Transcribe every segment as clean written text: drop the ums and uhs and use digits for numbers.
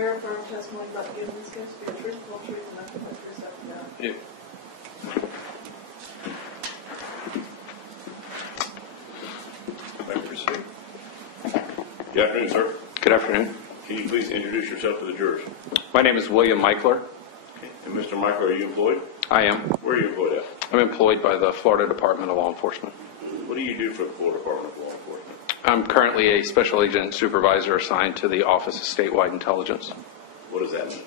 swear affirm testimony about to give in this case to be the truth, the whole truth, and nothing but the truth, so help you God? I do. Proceed. Good afternoon, sir. Good afternoon. Can you please introduce yourself to the jurors? My name is William Mickler. And Mr. Michael, are you employed? I am. Where are you employed at? I'm employed by the Florida Department of Law Enforcement. What do you do for the Florida Department of Law Enforcement? I'm currently a special agent supervisor assigned to the Office of Statewide Intelligence. What does that mean?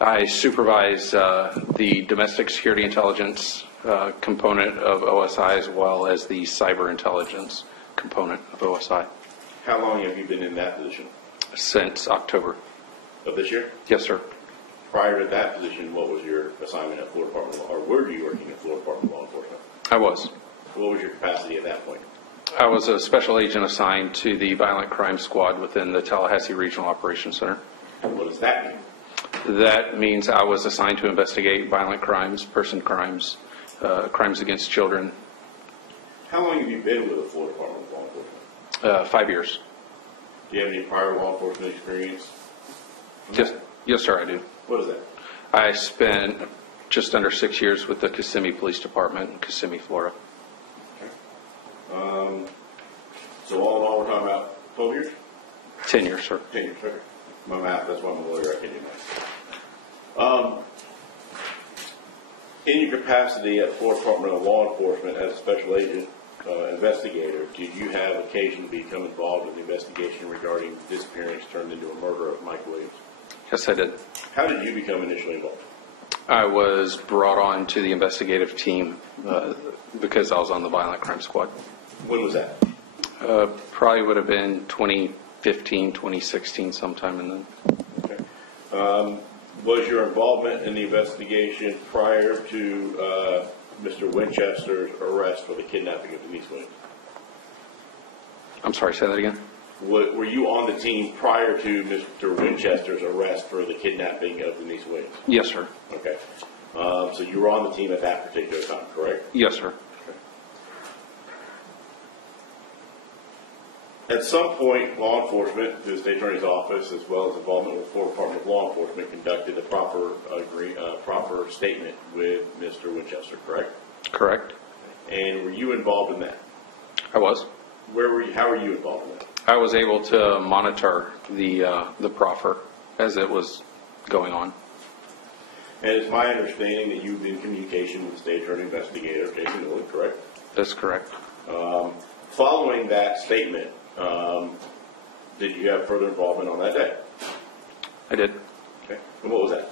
I supervise the domestic security intelligence component of OSI as well as the cyber intelligence component of OSI. How long have you been in that position? Since October. Of this year? Yes, sir. Prior to that position, what was your assignment at Florida Department of Law, or were you working at Florida Department of Law Enforcement? I was. What was your capacity at that point? I was a special agent assigned to the Violent Crime Squad within the Tallahassee Regional Operations Center. What does that mean? That means I was assigned to investigate violent crimes, person crimes, crimes against children. How long have you been with the Florida Department of Law Enforcement? 5 years. Do you have any prior law enforcement experience? Yes, sir, I do. What is that? I spent just under 6 years with the Kissimmee Police Department in Kissimmee, Florida. So all in all, we're talking about 12 years? 10 years, sir. 10 years, okay. My math, that's why I'm a lawyer, I can do math. In your capacity at the Florida Department of Law Enforcement as a special agent investigator, did you have occasion to become involved in the investigation regarding the disappearance turned into a murder of Mike Williams? Yes, I did. How did you become initially involved? I was brought on to the investigative team because I was on the Violent Crime Squad. When was that? Probably would have been 2015, 2016, sometime in then. Okay. Was your involvement in the investigation prior to Mr. Winchester's arrest for the kidnapping of Denise Williams? I'm sorry, say that again? Were you on the team prior to Mr. Winchester's arrest for the kidnapping of Denise Williams? Yes, sir. Okay. So you were on the team at that particular time, correct? Yes, sir. At some point, law enforcement, through the State Attorney's Office, as well as involvement with the Florida Department of Law Enforcement, conducted a proper statement with Mr. Winchester, correct? Correct. And were you involved in that? I was. Where were you? How were you involved in that? I was able to monitor the proffer as it was going on. And it's my understanding that you've been in communication with the State Attorney Investigator, Jason Miller, correct? That's correct. Following that statement, did you have further involvement on that day? I did. Okay. And what was that?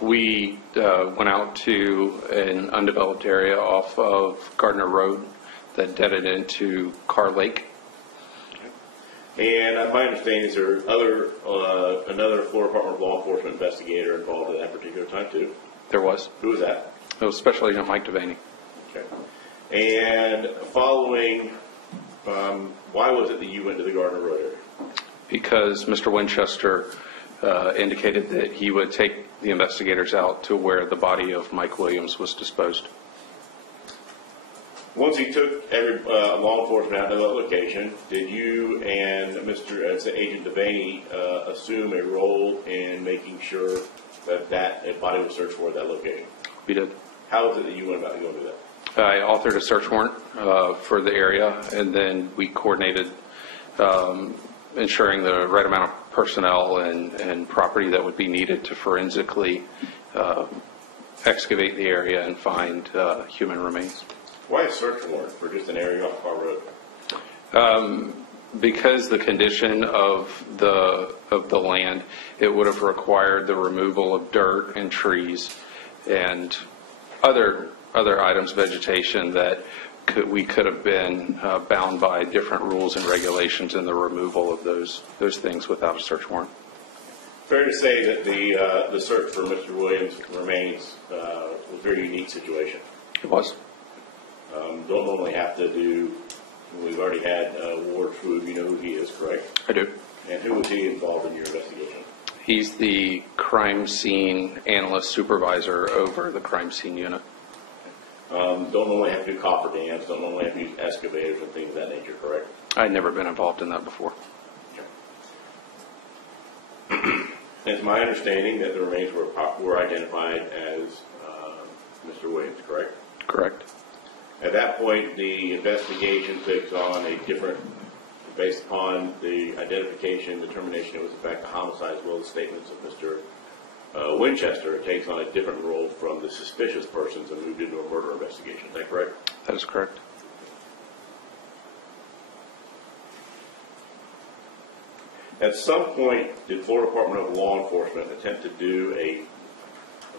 We went out to an undeveloped area off of Gardner Road that deaded into Carr Lake. And my understanding is there another Florida Department of Law Enforcement investigator involved at that particular time too? There was. Who was that? It was Special Agent Mike Devaney. Okay. And following, why was it that you went to the Gardner Road area? Because Mr. Winchester indicated that he would take the investigators out to where the body of Mike Williams was disposed. Once he took law enforcement out to that location, did you and Agent Devaney assume a role in making sure that a body was searched for at that location? We did. How is it that you went about going to do that? I authored a search warrant for the area, and then we coordinated ensuring the right amount of personnel and property that would be needed to forensically excavate the area and find human remains. Why a search warrant for just an area off Carr Road? Because the condition of the land, it would have required the removal of dirt and trees and other items, vegetation that we could have been bound by different rules and regulations in the removal of those things without a search warrant. Fair to say that the search for Mr. Williams' remains was a very unique situation. It was. Don't normally have to do. We've already had Ward Food. You know who he is, correct? I do. And who was he involved in your investigation? He's the crime scene analyst supervisor over the crime scene unit. Don't normally have to do coffer dams. Don't normally have to use excavators and things of that nature, correct? I'd never been involved in that before. It's my understanding that the remains were identified as Mr. Williams, correct? Correct. At that point, the investigation takes on a different, based upon the identification, determination it was in fact a homicide, as well as statements of Mr. Winchester, it takes on a different role from the suspicious persons and moved into a murder investigation. Is that correct? That is correct. At some point, did Florida Department of Law Enforcement attempt to do I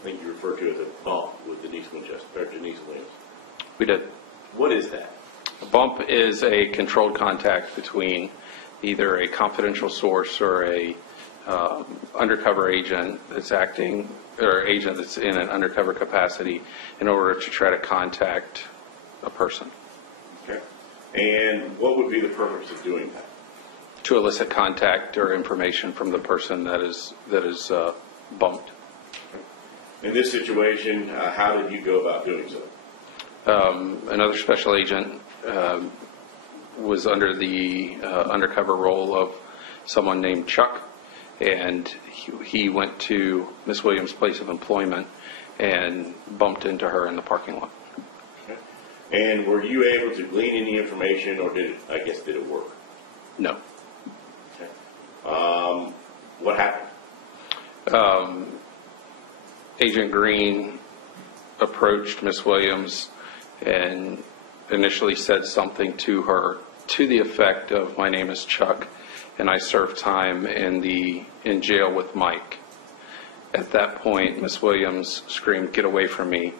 think you referred to it as a bump with Denise Winchester, or Denise Williams? We did. What is that? A bump is a controlled contact between either a confidential source or a undercover agent that's acting, or agent that's in an undercover capacity in order to try to contact a person. Okay. And what would be the purpose of doing that? To elicit contact or information from the person that is bumped. In this situation, how did you go about doing so? Another special agent was under the undercover role of someone named Chuck, and he went to Miss Williams' place of employment and bumped into her in the parking lot. Okay. And were you able to glean any information, or did it work? No. Okay. What happened? Agent Green approached Miss Williams and initially said something to her to the effect of, "My name is Chuck, and I served time in jail with Mike." At that point, Miss Williams screamed, "Get away from me,"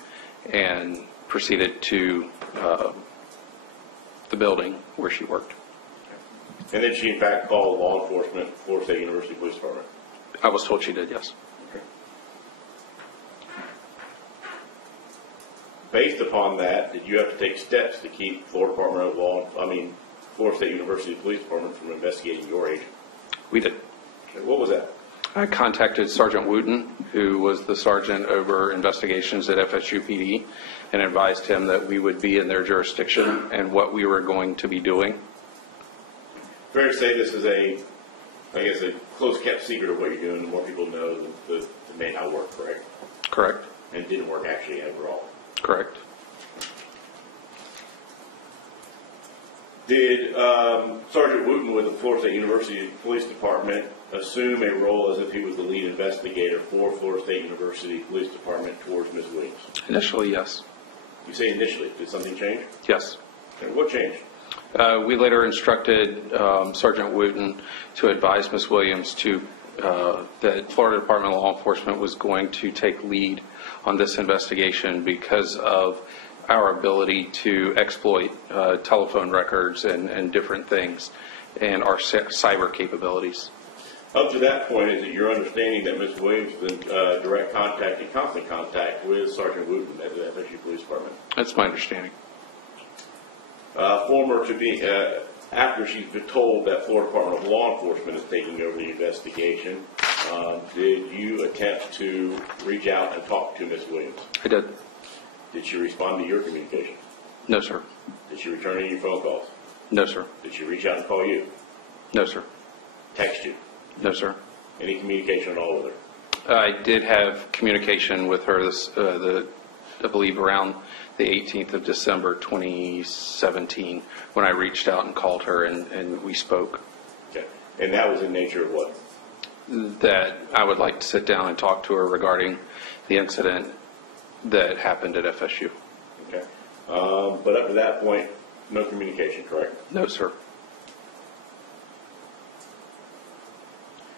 and proceeded to the building where she worked. And then she, in fact, called law enforcement, Florida State University Police Department. I was told she did, yes. Okay. Based upon that, did you have to take steps to keep Florida State University Police Department from investigating your agent? We did. Okay. What was that? I contacted Sgt Wooten, who was the sergeant over investigations at FSU PD, and advised him that we would be in their jurisdiction and what we were going to be doing. Fair to say this is a close-kept secret of what you're doing. The more people know, the may not work, correct? Correct. And didn't work actually overall. Correct. Did Sgt Wooten with the Florida State University Police Department assume a role as if he was the lead investigator for Florida State University Police Department towards Ms. Williams? Initially, yes. You say initially. Did something change? Yes. And what changed? We later instructed Sgt Wooten to advise Ms. Williams that Florida Department of Law Enforcement was going to take lead on this investigation because of our ability to exploit telephone records and different things, and our cyber capabilities. Up to that point, is it your understanding that Ms. Williams was in direct contact and constant contact with Sgt Wooten at the FSU Police Department? That's my understanding. After she's been told that Florida Department of Law Enforcement is taking over the investigation, did you attempt to reach out and talk to Ms. Williams? I did. Did she respond to your communication? No, sir. Did she return any of your phone calls? No, sir. Did she reach out and call you? No, sir. Text you? No, sir. Any communication at all with her? I did have communication with her I believe around the 18th of December 2017 when I reached out and called her and we spoke. Okay. And that was in nature of what? That I would like to sit down and talk to her regarding the incident that happened at FSU. Okay. But up to that point, no communication, correct? No, sir.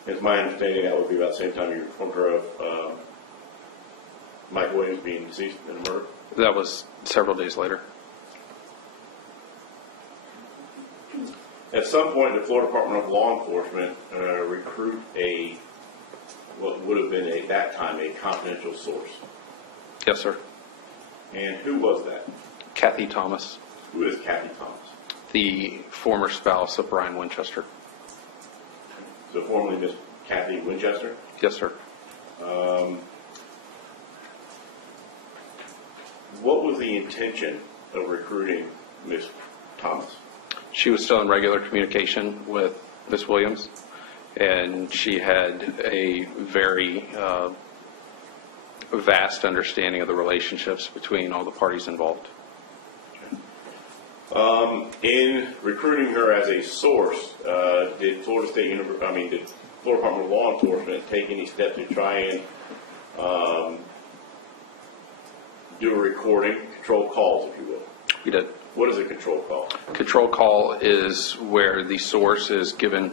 It's my understanding that would be about the same time you informed her of Mike Williams being deceased in a murder? That was several days later. At some point, the Florida Department of Law Enforcement recruit what would have been at that time a confidential source. Yes, sir. And who was that? Kathy Thomas. Who is Kathy Thomas? The former spouse of Brian Winchester. So formerly Miss Kathy Winchester? Yes, sir. What was the intention of recruiting Miss Thomas? She was still in regular communication with Miss Williams, and she had a very vast understanding of the relationships between all the parties involved. In recruiting her as a source, did Florida Department of Law Enforcement take any steps to try and do a recording, control calls, if you will? We did. What is a control call? Control call is where the source is given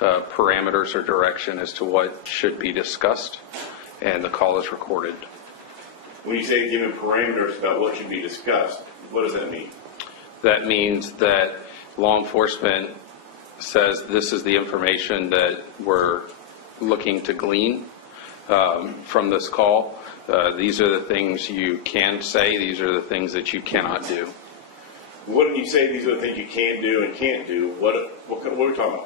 parameters or direction as to what should be discussed, and the call is recorded. When you say given parameters about what should be discussed, what does that mean? That means that law enforcement says this is the information that we're looking to glean from this call. These are the things you can say. These are the things that you cannot do. When you say these are the things you can do and can't do, what are we talking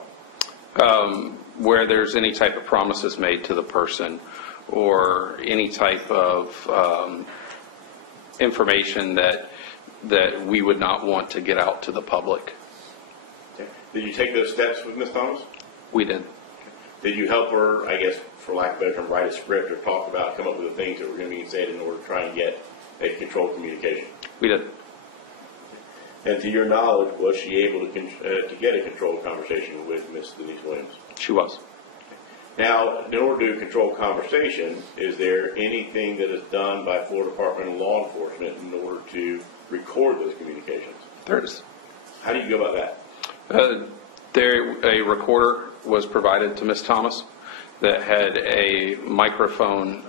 about? Where there's any type of promises made to the person or any type of information that we would not want to get out to the public. Okay. Did you take those steps with Ms. Thomas? We did. Did you help her, I guess, for lack of a better term, write a script or talk about, come up with the things that were going to be said in order to try and get a controlled communication? We did. And to your knowledge, was she able to get a controlled conversation with Ms. Denise Williams? She was. Now, in order to control conversation, is there anything that is done by Florida Department of Law Enforcement in order to record those communications? There is. How do you go about that? A recorder was provided to Ms. Thomas that had a microphone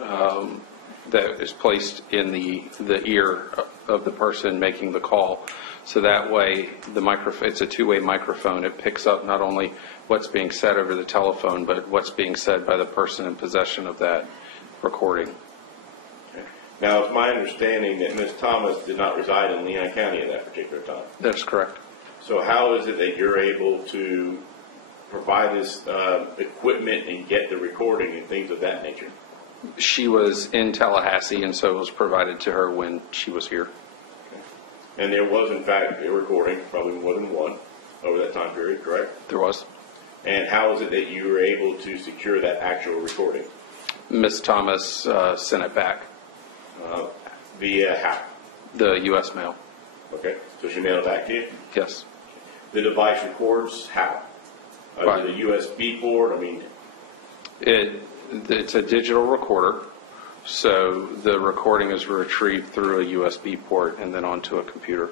that is placed in the ear of the person making the call. So that way, it's a two-way microphone. It picks up not only what's being said over the telephone, but what's being said by the person in possession of that recording. Okay. Now, it's my understanding that Ms. Thomas did not reside in Leon County at that particular time. That's correct. So how is it that you're able to provide this equipment and get the recording and things of that nature? She was in Tallahassee, and so it was provided to her when she was here. Okay. And there was, in fact, a recording, probably more than one, over that time period, correct? There was. And how is it that you were able to secure that actual recording? Ms. Thomas sent it back. Via how? The U.S. mail. Okay, so she mailed it back to you? Yes. The device records how? Right. The USB port, It's a digital recorder, so the recording is retrieved through a USB port and then onto a computer.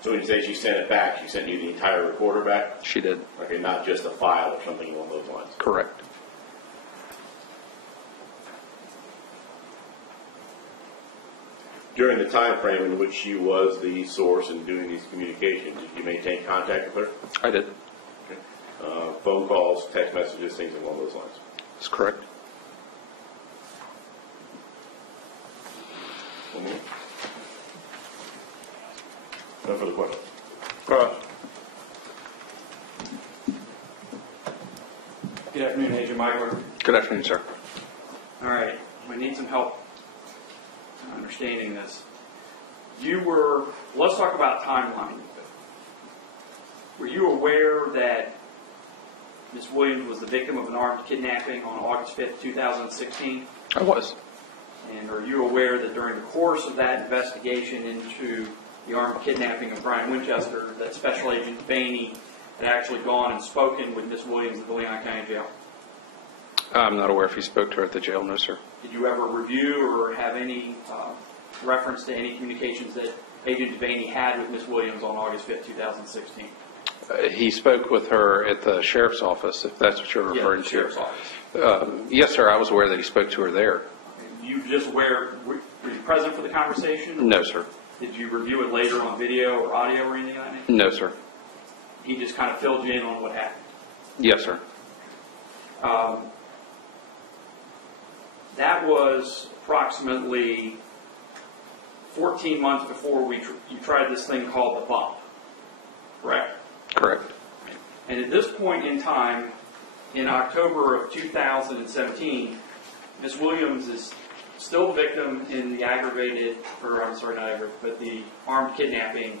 So when you say she sent it back, she sent you the entire recorder back? She did. Okay, not just a file or something along those lines? Correct. During the time frame in which she was the source in doing these communications, did you maintain contact with her? I did. Okay. Phone calls, text messages, things along those lines? That's correct. No further questions? Good afternoon, Agent Mickler. Good afternoon, sir. All right, we need some help understanding this. Let's talk about timeline. Were you aware that Ms. Williams was the victim of an armed kidnapping on August 5th, 2016? I was. And are you aware that during the course of that investigation into the armed kidnapping of Brian Winchester, that Special Agent Vaney had actually gone and spoken with Ms. Williams at the Leon County Jail? I'm not aware if he spoke to her at the jail, no, sir. Did you ever review or have any reference to any communications that Agent Vaney had with Ms. Williams on August 5th, 2016? He spoke with her at the sheriff's office, if that's what you're referring the to. sheriff's office. Yes, sir. I was aware that he spoke to her there. You just were you present for the conversation? No, sir. Did you review it later on video or audio or anything like that? No, sir. He just kind of filled you in on what happened? Yes, sir. That was approximately 14 months before you tried this thing called the bump, correct? Correct. And at this point in time, in October of 2017, Ms. Williams is still a victim in the the armed kidnapping,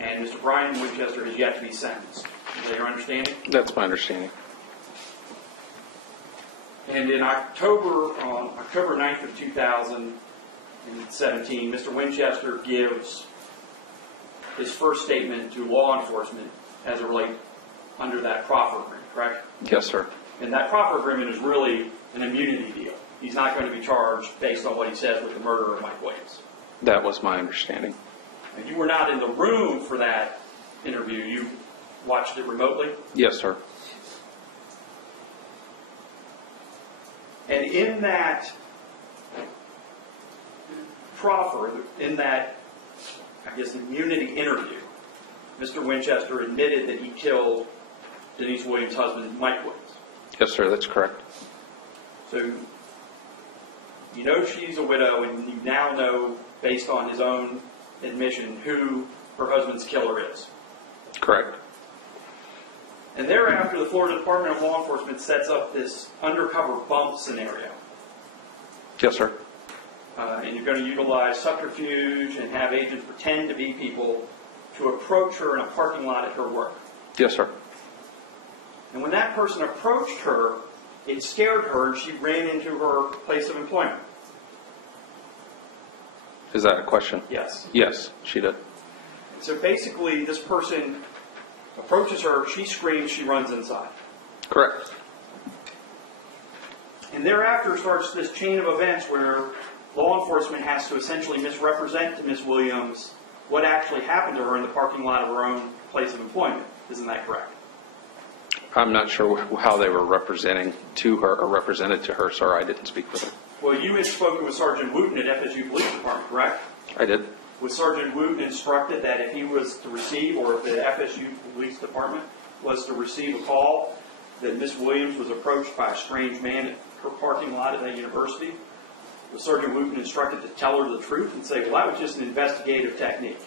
and Mr. Brian Winchester has yet to be sentenced. Is that your understanding? That's my understanding. And in on October 9th of 2017, Mr. Winchester gives his first statement to law enforcement as it relates under that proffer agreement, correct? Yes, sir. And that proffer agreement is really an immunity deal. He's not going to be charged based on what he says with the murder of Mike Williams. That was my understanding. And you were not in the room for that interview. You watched it remotely? Yes, sir. And in that proffer, in that, I guess, immunity interview, Mr. Winchester admitted that he killed Denise Williams' husband, Mike Williams. Yes, sir, that's correct. So you know she's a widow, and you now know, based on his own admission, who her husband's killer is. Correct. And thereafter, the Florida Department of Law Enforcement sets up this undercover bump scenario. Yes, sir. And you're going to utilize subterfuge and have agents pretend to be people to approach her in a parking lot at her work. Yes, sir. And when that person approached her, it scared her and she ran into her place of employment. Is that a question? Yes. Yes, she did. So basically, this person approaches her, she screams, she runs inside. Correct. And thereafter starts this chain of events where law enforcement has to essentially misrepresent to Ms. Williams what actually happened to her in the parking lot of her own place of employment. Isn't that correct? I'm not sure how they were representing to her or represented to her, sir. I didn't speak with her. Well, you had spoken with Sgt Wooten at FSU Police Department, correct? I did. Was Sgt Wooten instructed that if he was to receive, or if the FSU Police Department was to receive a call that Ms. Williams was approached by a strange man at her parking lot at that university, was Sgt Wooten instructed to tell her the truth and say, well, that was just an investigative technique?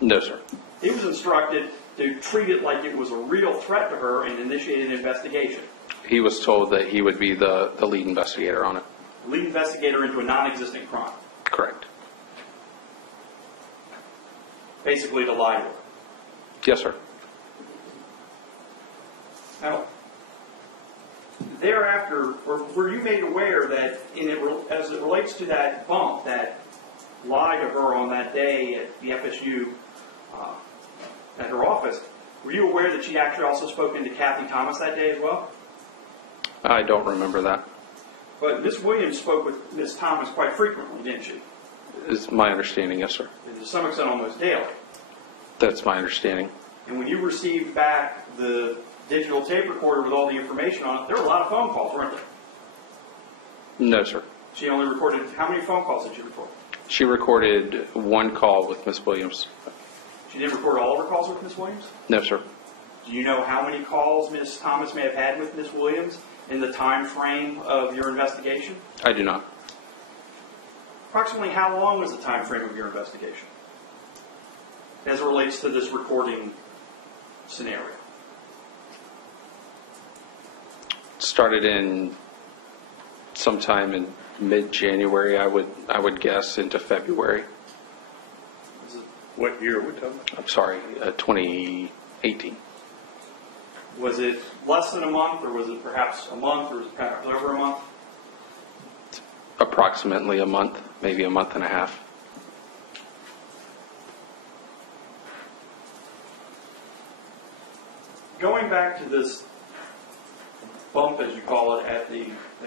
No, sir. He was instructed to treat it like it was a real threat to her and initiate an investigation. He was told that he would be the lead investigator on it. Lead investigator into a non-existent crime. Correct. Basically to lie to her. Yes, sir. Now, thereafter, were you made aware that as it relates to that bump, that lie to her on that day at the FSU, at her office, were you aware that she actually also spoken to Kathy Thomas that day as well? I don't remember that. But Ms. Williams spoke with Ms. Thomas quite frequently, didn't she? Is my understanding, yes, sir. And to some extent, almost daily. That's my understanding. And when you received back the digital tape recorder with all the information on it, there were a lot of phone calls, weren't there? No, sir. She only recorded, how many phone calls did she record? She recorded one call with Miss Williams. She didn't record all of her calls with Ms. Williams? No, sir. Do you know how many calls Ms. Thomas may have had with Ms. Williams in the time frame of your investigation? I do not. Approximately how long was the time frame of your investigation as it relates to this recording scenario? Started in sometime in mid-January, I would guess, into February. What year are we talking about? I'm sorry, 2018. Was it less than a month, or was it perhaps a month, or was it perhaps over a month? Approximately a month, maybe a month and a half. Going back to this bump, as you call it, at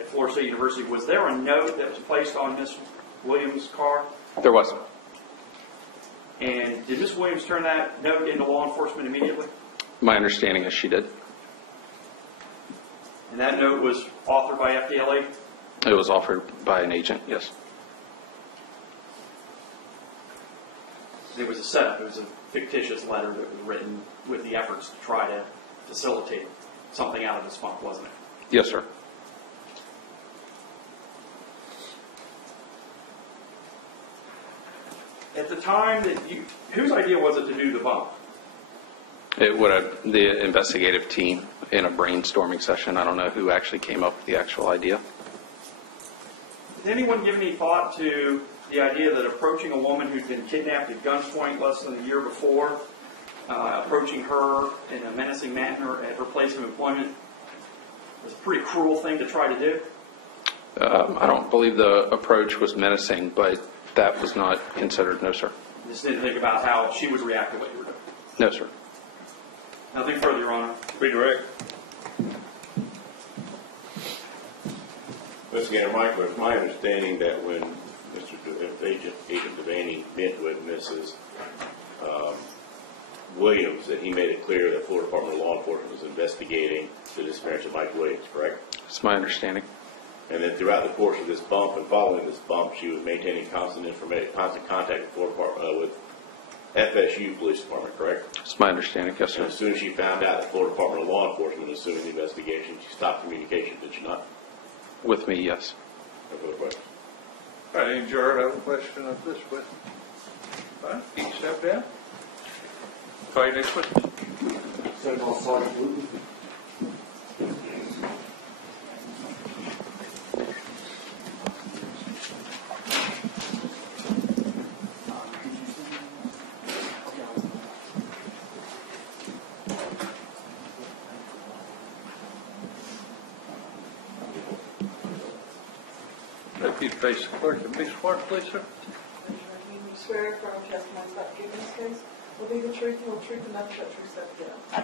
Florida State University, was there a note that was placed on Ms. Williams' car? There wasn't. And did Ms. Williams turn that note into law enforcement immediately? My understanding is she did. And that note was authored by FDLE? It was offered by an agent, yes. It was a setup. It was a fictitious letter that was written with the efforts to try to facilitate something out of this bump, wasn't it? Yes, sir. At the time that whose idea was it to do the bump? It would have the investigative team in a brainstorming session. I don't know who actually came up with the actual idea. Did anyone give any thought to the idea that approaching a woman who'd been kidnapped at gunpoint less than a year before, approaching her in a menacing manner at her place of employment, was a pretty cruel thing to try to do? I don't believe the approach was menacing, but that was not considered, no, sir. Just didn't think about how she would react to what you were doing. No, sir. Nothing further, Your Honor. Redirect. Mr. Gander, Michael, it's my understanding that when Agent Devaney met with Mrs. Williams, that he made it clear that Florida Department of Law Enforcement was investigating the disappearance of Mike Williams, correct? That's my understanding. And then throughout the course of this bump and following this bump, she was maintaining constant contact with Florida Department, with FSU Police Department, correct? That's my understanding, yes, And sir. as soon as she found out that Florida Department of Law Enforcement was assuming the investigation, she stopped communication, did she not? With me, yes. No further questions. All right, any juror have a question of this witness? All right, each step down. Call your next witness. Sgt Wooten. If you'd face the clerk and be sworn, please, sir. You swear affirm testimony about giving this case will be the truth, the whole truth, and nothing but the truth, so help you God. I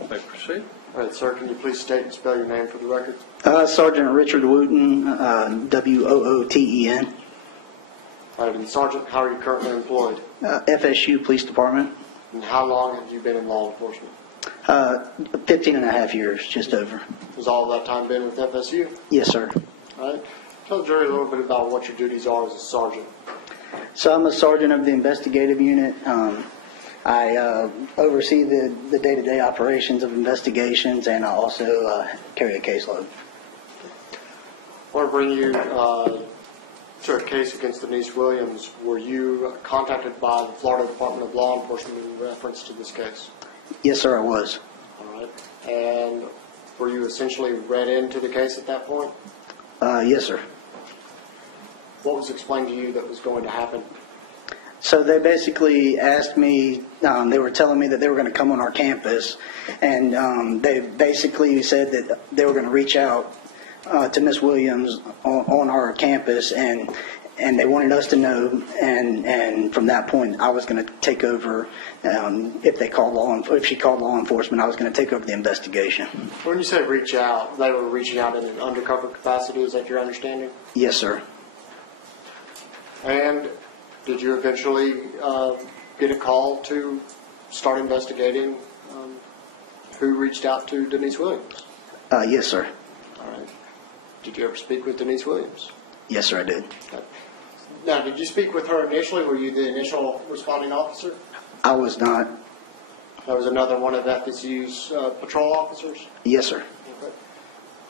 did. May proceed. All right, sir, can you please state and spell your name for the record? Sergeant Richard Wooten, W-O-O-T-E-N, All right, and Sergeant, how are you currently employed? FSU Police Department. And how long have you been in law enforcement? 15 and a half years, just over. Has all that time been with FSU? Yes, sir. All right. Tell the jury a little bit about what your duties are as a sergeant. So I'm a sergeant of the investigative unit. I oversee the day-to-day operations of investigations, and I also carry a caseload. I want to bring you to a case against Denise Williams. Were you contacted by the Florida Department of Law Enforcement in reference to this case? Yes, sir, I was. All right. And were you essentially read into the case at that point? Yes, sir. What was explained to you that was going to happen? So they basically asked me, they were telling me that they were going to come on our campus, and they basically said that they were going to reach out to Miss Williams on our campus, and they wanted us to know, and from that point I was going to take over. If she called law enforcement, I was going to take over the investigation. When you say reach out, they were reaching out in an undercover capacity, is that your understanding? Yes, sir. And did you eventually get a call to start investigating who reached out to Denise Williams? Yes, sir. All right. Did you ever speak with Denise Williams? Yes, sir, I did. Now, did you speak with her initially? Were you the initial responding officer? I was not. That was another one of FSU's patrol officers? Yes, sir.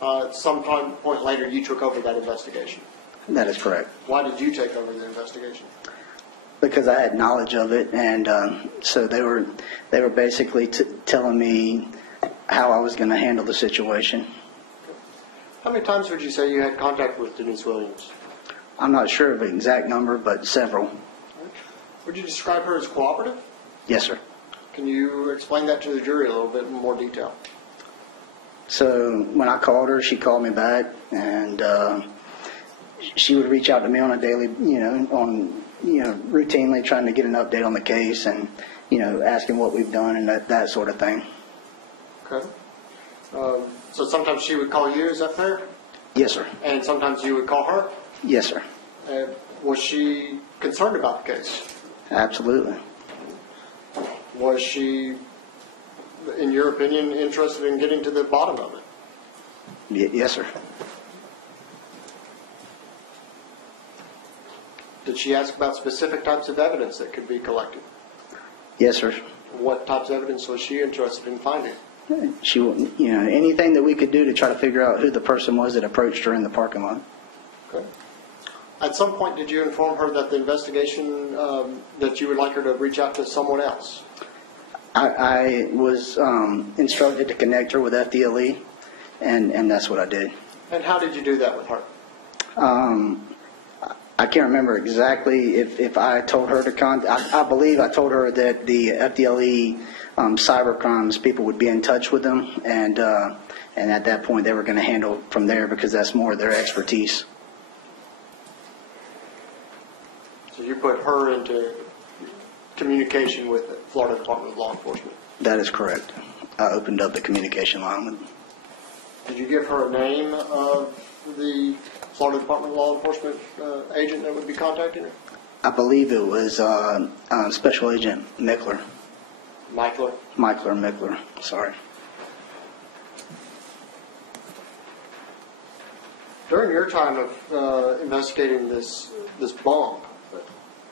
Okay. At some point later, you took over that investigation. That is correct. Why did you take over the investigation? Because I had knowledge of it, and so they were basically telling me how I was going to handle the situation. How many times would you say you had contact with Denise Williams? I'm not sure of an exact number, but several. Would you describe her as cooperative? Yes, sir. Can you explain that to the jury a little bit in more detail? So when I called her, she called me back, and she would reach out to me on a daily, routinely trying to get an update on the case, and asking what we've done and that sort of thing. Okay. So sometimes she would call you, is that fair? Yes, sir. And sometimes you would call her? Yes, sir. Was she concerned about the case? Absolutely. Was she, in your opinion, interested in getting to the bottom of it? Yes, sir. Did she ask about specific types of evidence that could be collected? Yes, sir. What types of evidence was she interested in finding? She, anything that we could do to try to figure out who the person was that approached her in the parking lot. Okay. At some point, did you inform her that the investigation, that you would like her to reach out to someone else? I was instructed to connect her with FDLE, and that's what I did. And how did you do that with her? I can't remember exactly if I told her to contact. I believe I told her that the FDLE cyber crimes, people would be in touch with them, and at that point, they were going to handle from there because that's more their expertise. So you put her into communication with the Florida Department of Law Enforcement. That is correct. I opened up the communication line with them. Did you give her a name of the Florida Department of Law Enforcement agent that would be contacting her? I believe it was Special Agent Mickler. Mickler, sorry. During your time of investigating this bomb,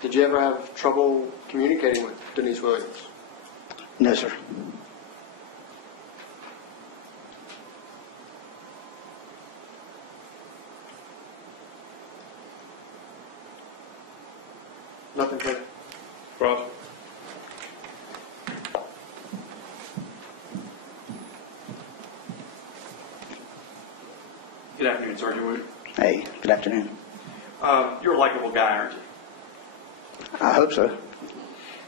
did you ever have trouble communicating with Denise Williams? No, sir. Nothing further. Ross? Good afternoon, Sgt Wooten. Hey, good afternoon. You're a likable guy, aren't you? I hope so.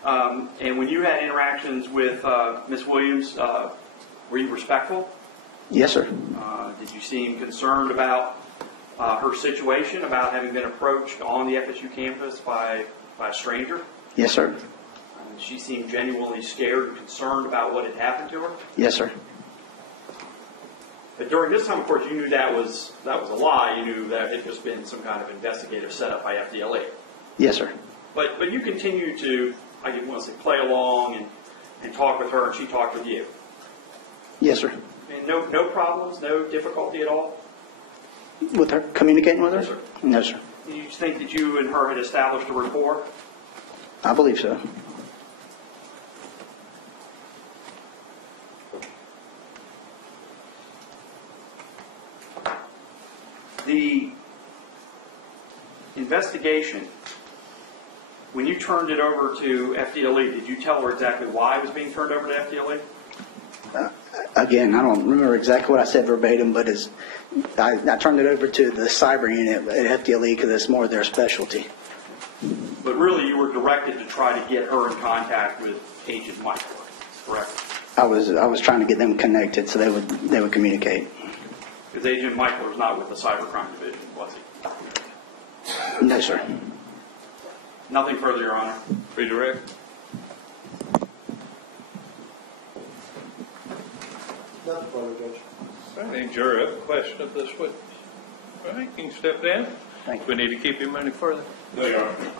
And when you had interactions with Ms. Williams, were you respectful? Yes, sir. Did you seem concerned about her situation, about having been approached on the FSU campus by a stranger? Yes, sir. She seemed genuinely scared and concerned about what had happened to her. Yes, sir. But during this time, of course, you knew that was a lie. You knew that it had just been some kind of investigative setup by FDLE. Yes, sir. But you continued to, I want to say, play along and talk with her, and she talked with you. Yes, sir. And no problems, no difficulty at all? With her, communicating with her? Yes, sir. No, sir. You think that you and her had established a rapport? I believe so. The investigation, when you turned it over to FDLE, did you tell her exactly why it was being turned over to FDLE? Again, I don't remember exactly what I said verbatim, but I turned it over to the cyber unit at FDLE because it's more their specialty. But really, you were directed to try to get her in contact with Agent Mickler, correct? I was trying to get them connected so they would communicate. Because Agent Mickler was not with the Cybercrime Division, was he? No, sir. Nothing further, Your Honor. Redirect? Nothing further, Judge. Any juror have a question of this witness? All right, you can step down. Thank you. We need to keep him any further. No, Your Honor.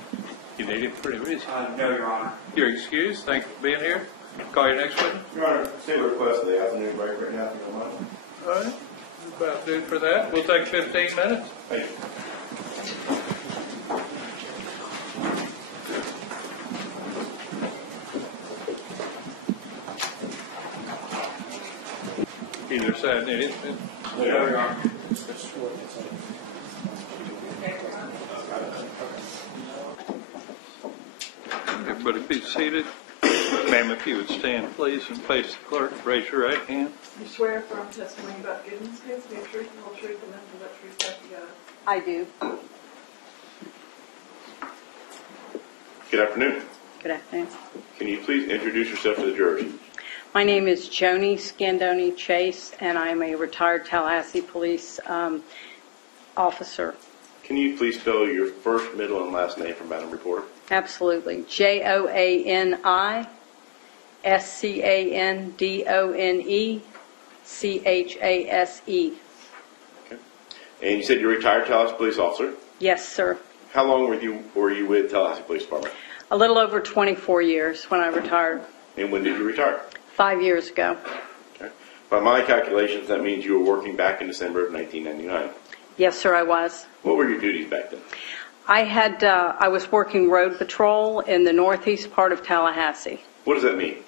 You need him for any reason. No, Your Honor. You're excused. Thank you for being here. Call your next witness. Your Honor, state a request of the afternoon break right now, if you don't mind. All right. About due for that. We'll take 15 minutes. Thank you. Either side need it. No, Your Honor. Everybody be seated. Ma'am, if you would stand, please, and face the clerk. Raise your right hand. You swear affirm testimony about giving this case to be the truth, the whole truth, and nothing but truth, so help you God. I do. Good afternoon. Good afternoon. Can you please introduce yourself to the jurors? My name is Joni Scandoni Chase, and I'm a retired Tallahassee police officer. Can you please spell your first, middle, and last name for Madam Reporter? Absolutely. JOANI SCANDONE CHASE. Okay. And you said you're a retired Tallahassee police officer. Yes, sir. How long were you with Tallahassee Police Department? A little over 24 years when I retired. And when did you retire? 5 years ago. Okay. By my calculations, that means you were working back in December of 1999. Yes, sir, I was. What were your duties back then? I was working road patrol in the northeast part of Tallahassee. What does that mean?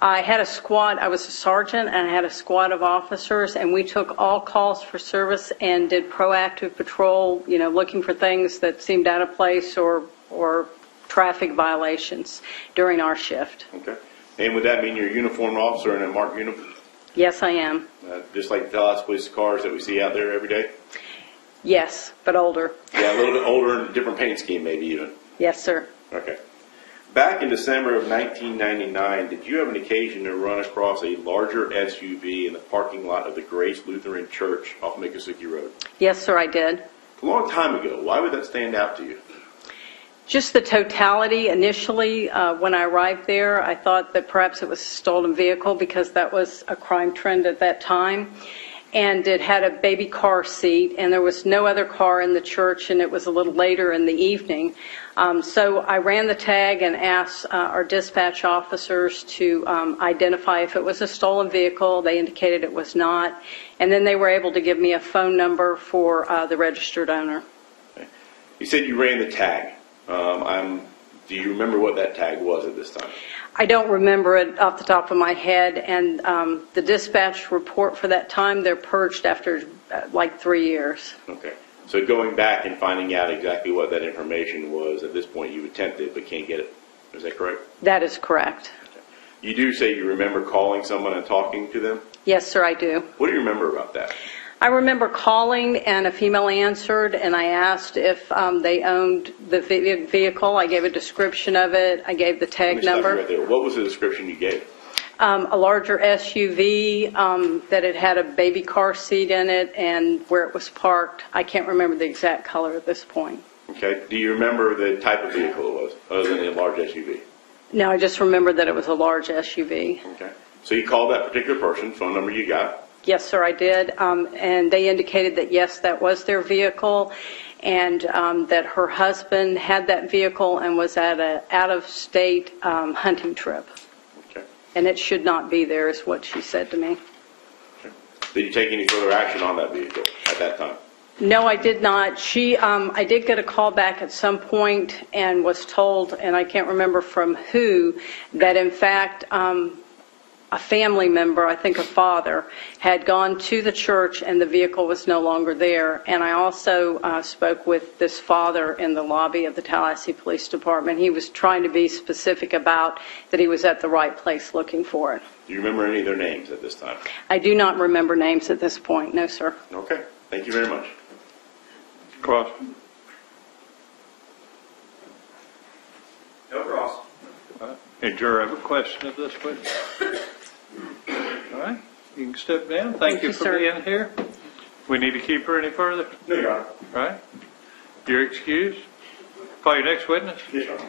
I had a squad, I was a sergeant, and I had a squad of officers, and we took all calls for service and did proactive patrol, looking for things that seemed out of place or traffic violations during our shift. Okay. And would that mean you're a uniformed officer in a marked uniform? Yes, I am. Just like the Tallahassee Police cars that we see out there every day? Yes, but older. Yeah, a little bit older and different paint scheme maybe even. Yes, sir. Okay. Back in December of 1999, did you have an occasion to run across a larger SUV in the parking lot of the Grace Lutheran Church off Mickler Sgt Road? Yes, sir, I did. A long time ago. Why would that stand out to you? Just the totality. Initially, when I arrived there, I thought that perhaps it was a stolen vehicle because that was a crime trend at that time. And it had a baby car seat, and there was no other car in the church, and it was a little later in the evening. So I ran the tag and asked our dispatch officers to identify if it was a stolen vehicle. They indicated it was not. And then they were able to give me a phone number for the registered owner. Okay. You said you ran the tag. Do you remember what that tag was at this time? I don't remember it off the top of my head, and the dispatch report for that time, they're purged after like 3 years. Okay. So going back and finding out exactly what that information was, at this point you've attempted but can't get it. Is that correct? That is correct. Okay. You do say you remember calling someone and talking to them? Yes, sir, I do. What do you remember about that? I remember calling, and a female answered, and I asked if they owned the vehicle. I gave a description of it. I gave the tag number. Right there. What was the description you gave? A larger SUV that it had a baby car seat in it, and where it was parked. I can't remember the exact color at this point. Okay. Do you remember the type of vehicle it was, other than a large SUV? No, I just remember that it was a large SUV. Okay. So you called that particular person, phone number you got. Yes, sir, I did. And they indicated that, yes, that was their vehicle, and that her husband had that vehicle and was at an out-of-state hunting trip. Okay. And it should not be there, is what she said to me. Okay. Did you take any further action on that vehicle at that time? No, I did not. I did get a call back at some point and was told, and I can't remember from who, that in fact a family member, I think a father, had gone to the church and the vehicle was no longer there. And I also spoke with this father in the lobby of the Tallahassee Police Department. He was trying to be specific about that he was at the right place looking for it. Do you remember any of their names at this time? I do not remember names at this point, no, sir. Okay. Thank you very much. Cross. No cross. Any juror have a question of this witness? All right, you can step down. Thank you for sir. being here. We need to keep her any further? No, Your Honor. All right. You're excused. Call your next witness. Yes, Your Honor.